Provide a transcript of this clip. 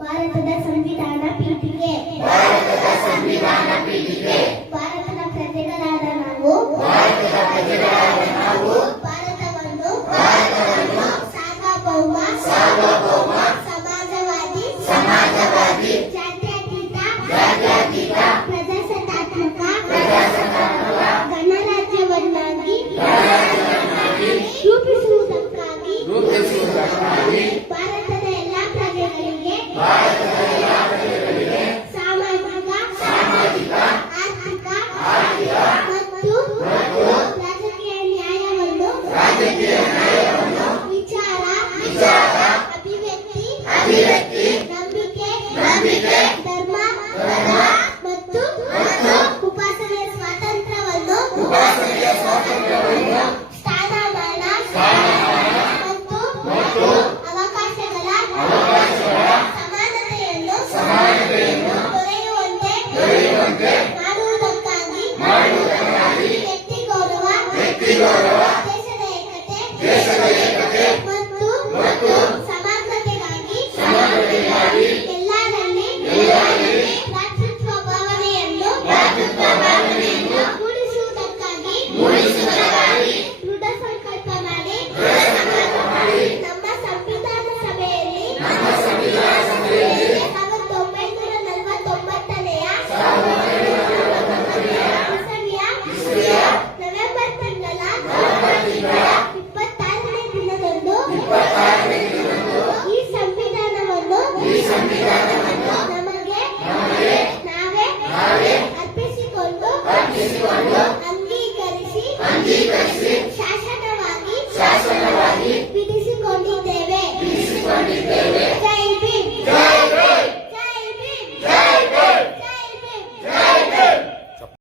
ಭಾರತದ ಸಂವಿಧಾನ ಪೀಠಿಕೆ ಭಾರತದ ಪ್ರಜೆಗಳಾದ ನಾವು ಭಾರತವನ್ನು ಸಾರ್ವಭೌಮ ಸಮಾಜವಾದಿ ಜಾತ್ಯತೀತ ಪ್ರಜಾಸತ್ತಾತ್ಮಕ ಗಣರಾಜ್ಯವನ್ನಾಗಿ ರೂಪಿಸುವುದಕ್ಕಾಗಿ ಭಾರತದ ಎಲ್ಲ ಪ್ರಜೆಗಳಿಗೆ ಸಾಮಾಜಿಕ ಆರ್ಥಿಕ ಮತ್ತು ರಾಜಕೀಯ ನ್ಯಾಯವನ್ನು ವಿಚಾರ ಅಭಿವ್ಯಕ್ತಿ